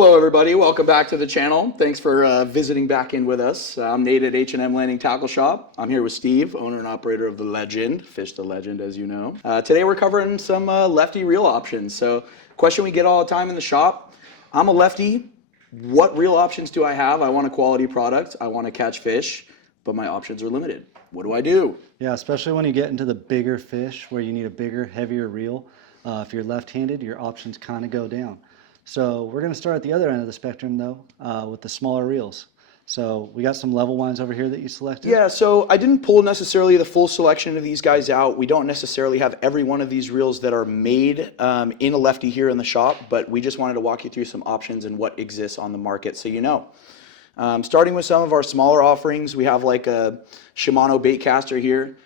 Hello everybody, welcome back to the channel. Thanks for visiting back in with us. I'm Nate at H&M Landing Tackle Shop. I'm here with Steve, owner and operator of the Legend, Fish the Legend as you know. Today we're covering some lefty reel options. So question we get all the time in the shop, I'm a lefty, what reel options do I have? I want a quality product, I want to catch fish, but my options are limited. What do I do? Yeah, especially when you get into the bigger fish where you need a bigger, heavier reel. If you're left-handed, your options kind of go down. So we're going to start at the other end of the spectrum though, with the smaller reels. So we got some level winds over here that you selected. Yeah, so I didn't pull necessarily the full selection of these guys out. We don't necessarily have every one of these reels that are made in a lefty here in the shop, but we just wanted to walk you through some options and what exists on the market so you know. Starting with some of our smaller offerings, we have like a Shimano bait caster here.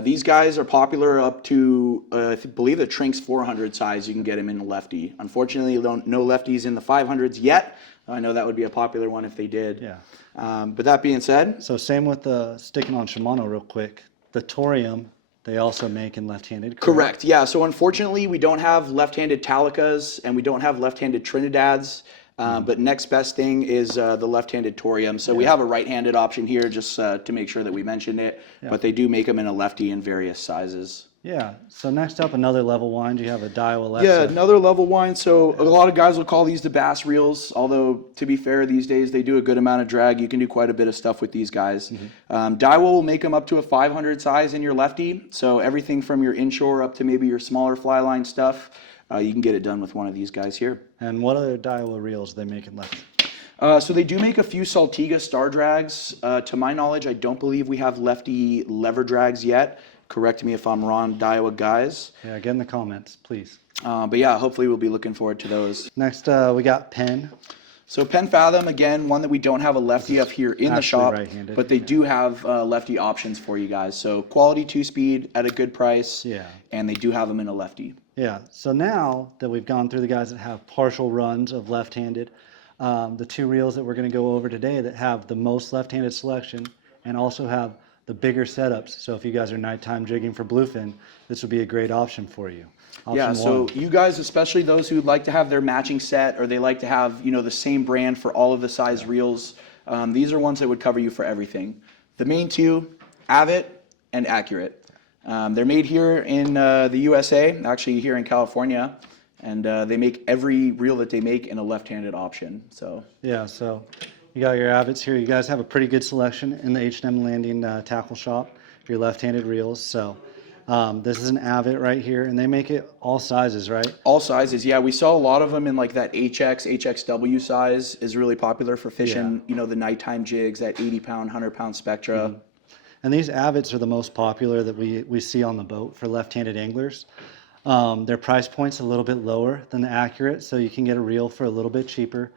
These guys are popular up to, I believe the Trinx 400 size, you can get them in a lefty. Unfortunately, no lefties in the 500s yet. I know that would be a popular one if they did. Yeah. But that being said. So same with the, sticking on Shimano real quick, the Torium, they also make in left-handed, Correct, yeah. So unfortunately, we don't have left-handed Talicas and we don't have left-handed Trinidads. But next best thing is the left-handed Torium. So we have a right-handed option here just to make sure that we mentioned it. Yeah. But they do make them in a lefty in various sizes. Yeah. So next up, another level wind. You have a Daiwa left. Yeah, another level wind. So a lot of guys will call these the bass reels. Although to be fair, these days they do a good amount of drag. You can do quite a bit of stuff with these guys. Daiwa will make them up to a 500 size in your lefty. So everything from your inshore up to maybe your smaller fly line stuff. You can get it done with one of these guys here. And what other Daiwa reels do they make in lefty? So they do make a few Saltiga star drags. To my knowledge, I don't believe we have lefty lever drags yet. Correct me if I'm wrong, Daiwa guys. Yeah, get in the comments, please. But yeah, hopefully we'll be looking forward to those. Next, we got Penn. So Penn Fathom, again, one that we don't have a lefty up here in the shop, but they do have lefty options for you guys. So quality 2-speed at a good price, and they do have them in a lefty. Yeah, so now that we've gone through the guys that have partial runs of left-handed, the two reels that we're going to go over today that have the most left-handed selection and also have the bigger setups. So if you guys are nighttime jigging for bluefin, this would be a great option for you. Option so you guys, especially those who like to have their matching set or they like to have, you know, the same brand for all of the size reels, these are ones that would cover you for everything. The main two, Avet and Accurate. They're made here in the USA, actually here in California, and they make every reel that they make in a left-handed option. So yeah, so you got your Avets here. You guys have a pretty good selection in the H&M Landing tackle shop, your left-handed reels. So this is an Avet right here, and they make it all sizes, right? All sizes, yeah. We saw a lot of them in like that HX, HXW size is really popular for fishing, you know, the nighttime jigs, that 80-pound, 100-pound Spectra. And these Avets are the most popular that we see on the boat for left-handed anglers. Their price point's a little bit lower than the Accurate, so you can get a reel for a little bit cheaper,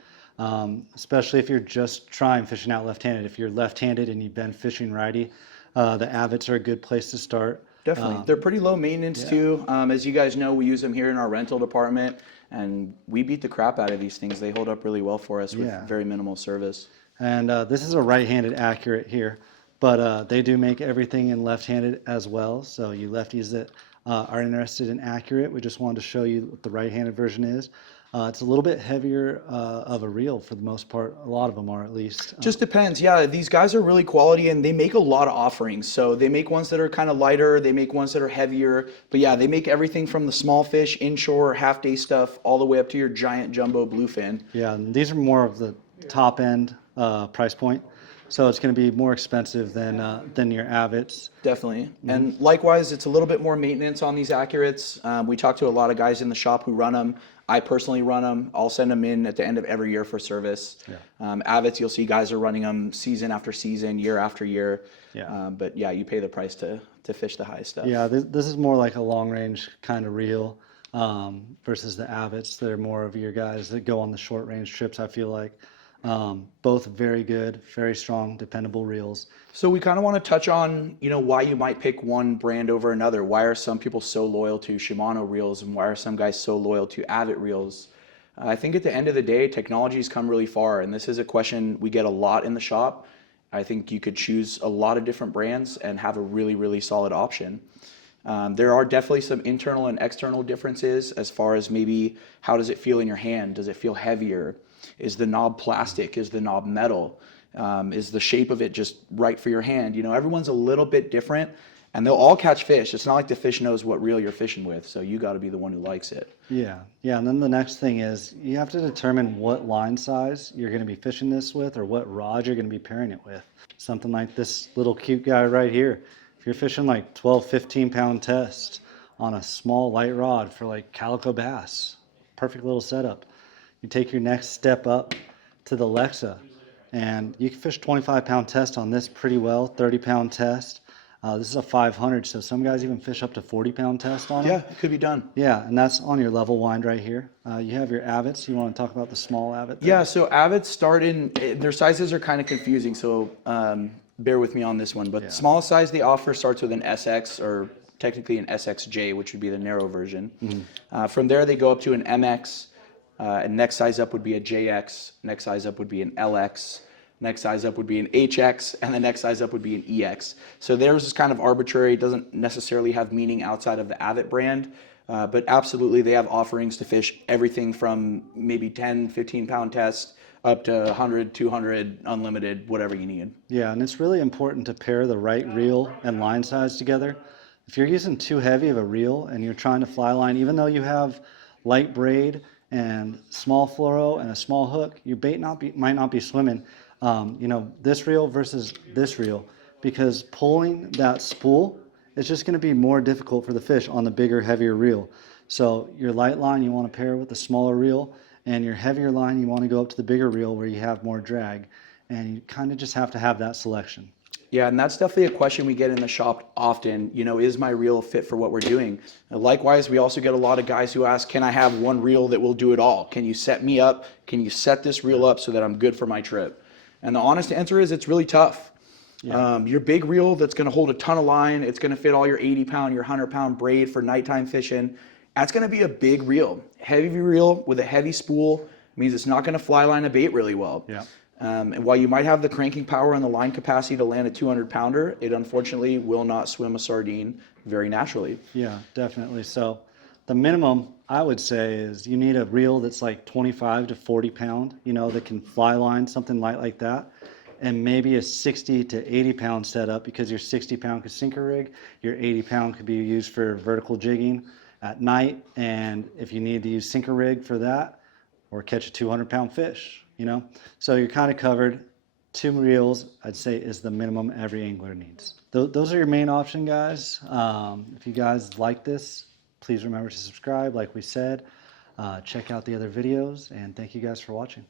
especially if you're just trying fishing out left-handed. If you're left-handed and you've been fishing righty, the Avets are a good place to start. Definitely. They're pretty low maintenance too. As you guys know, we use them here in our rental department, and we beat the crap out of these things. They hold up really well for us with very minimal service. And this is a right-handed Accurate here. But they do make everything in left-handed as well. So you lefties that are interested in Accurate, we just wanted to show you what the right-handed version is. It's a little bit heavier of a reel for the most part. A lot of them are, at least. Just depends. Yeah, these guys are really quality and they make a lot of offerings. So they make ones that are kind of lighter. They make ones that are heavier. But yeah, they make everything from the small fish, inshore, half-day stuff, all the way up to your giant jumbo bluefin. Yeah, and these are more of the top-end price point. So it's going to be more expensive than your Avets. Definitely. And likewise, it's a little bit more maintenance on these Accurates. We talk to a lot of guys in the shop who run them. I personally run them. I'll send them in at the end of every year for service. Avets, you'll see guys are running them season after season, year after year. But yeah, you pay the price to fish the high stuff. Yeah, this is more like a long-range kind of reel versus the Avets. They're more of your guys that go on the short-range trips, I feel like. Both very good, very strong, dependable reels. So we kind of want to touch on, you know, why you might pick one brand over another. Why are some people so loyal to Shimano reels and why are some guys so loyal to Avet reels? I think at the end of the day, technology's come really far, and this is a question we get a lot in the shop. I think you could choose a lot of different brands and have a really, really solid option. There are definitely some internal and external differences as far as maybe how does it feel in your hand? Does it feel heavier? Is the knob plastic? Is the knob metal? Is the shape of it just right for your hand? You know, everyone's a little bit different, and they'll all catch fish. It's not like the fish knows what reel you're fishing with, so you got to be the one who likes it. Yeah, yeah, and then the next thing is you have to determine what line size you're going to be fishing this with, or what rod you're going to be pairing it with. Something like this little cute guy right here. If you're fishing like 12, 15 pound test on a small light rod for like calico bass, perfect little setup. You take your next step up to the Lexa, and you can fish 25 pound test on this pretty well, 30 pound test. This is a 500, so some guys even fish up to 40 pound test on it. Yeah, it could be done. Yeah, and that's on your level wind right here. You have your Avets. You want to talk about the small Avet there? Yeah, so Avets start in, their sizes are kind of confusing, so bear with me on this one. But the smallest size they offer starts with an SX, or technically an SXJ, which would be the narrow version. From there, they go up to an MX. And next size up would be a JX. Next size up would be an LX. Next size up would be an HX, and the next size up would be an EX. So theirs is kind of arbitrary. It doesn't necessarily have meaning outside of the Avet brand, but absolutely they have offerings to fish everything from maybe 10, 15 pound test up to 100, 200, unlimited, whatever you need. Yeah, and it's really important to pair the right reel and line size together. If you're using too heavy of a reel and you're trying to fly line, even though you have light braid and small fluoro and a small hook, your bait might not be swimming. You know, this reel versus this reel, because pulling that spool is just going to be more difficult for the fish on the bigger, heavier reel. So your light line you want to pair with the smaller reel, and your heavier line you want to go up to the bigger reel where you have more drag, and you kind of just have to have that selection. Yeah, and that's definitely a question we get in the shop often. You know, is my reel fit for what we're doing? Likewise, we also get a lot of guys who ask, can I have one reel that will do it all? Can you set me up? Can you set this reel up so that I'm good for my trip? And the honest answer is it's really tough. Yeah. Your big reel that's going to hold a ton of line, it's going to fit all your 80 pound, your 100 pound braid for nighttime fishing. That's going to be a big reel. Heavy reel with a heavy spool means it's not going to fly line a bait really well. Yeah. And while you might have the cranking power and the line capacity to land a 200 pounder, it unfortunately will not swim a sardine very naturally. Yeah, definitely. So the minimum I would say is you need a reel that's like 25 to 40 pound, you know, that can fly line, something light like that. And maybe a 60 to 80 pound setup, because your 60 pound could sinker rig, your 80 pound could be used for vertical jigging at night. And if you need to use sinker rig for that, or catch a 200 pound fish, you know. So you're kind of covered. 2 reels, I'd say, is the minimum every angler needs. Those are your main option, guys. If you guys like this, please remember to subscribe, like we said. Check out the other videos, and thank you guys for watching.